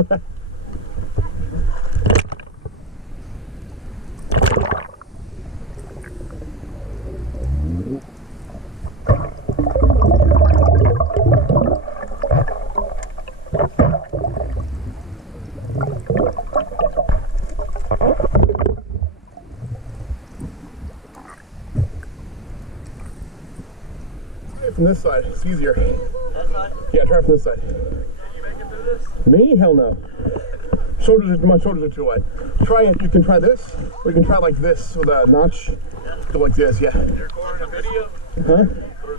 From this side, it's easier. That side? Yeah, try from this side. Can you make it through this? Me? Hell no. My shoulders are too wide. Try it. You can try this, or you can try like this with a notch. Yeah. Go like this, yeah. You're recording a video? Huh?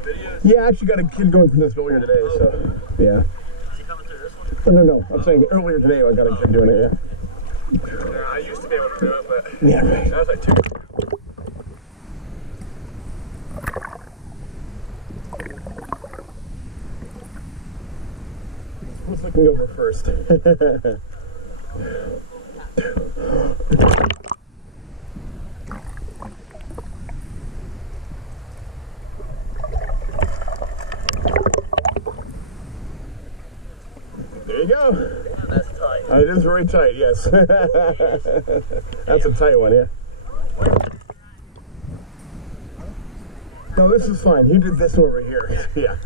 Videos? Yeah, I actually got a kid going through this earlier today, so yeah. Is he coming through this one? No. I'm saying earlier today I got a kid doing it, yeah. Yeah, I used to be able to do it, but yeah, right. that was like 2 years ago. Who's looking over first? There you go. That's tight. It is very tight, yes. That's a tight one, yeah. No, this is fine. You did this one over here. Yeah.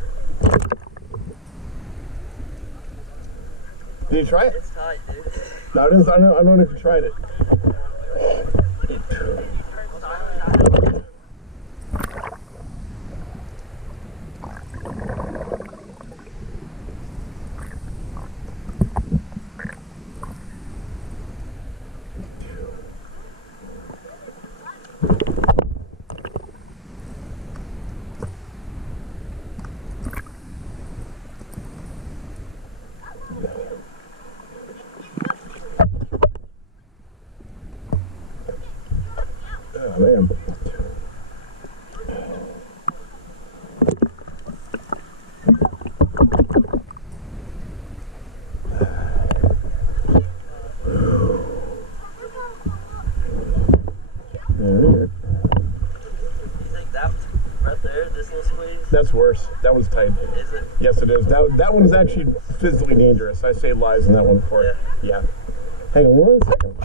Did you try it? It's tight, dude. No, it is, I don't know if you tried it. Oh, man. You think that right there, this little squeeze? That's worse. That one's tight. Is it? Yes, it is. That one's actually physically dangerous. I saved lives in that one before. Yeah. Yeah. Hang on one second.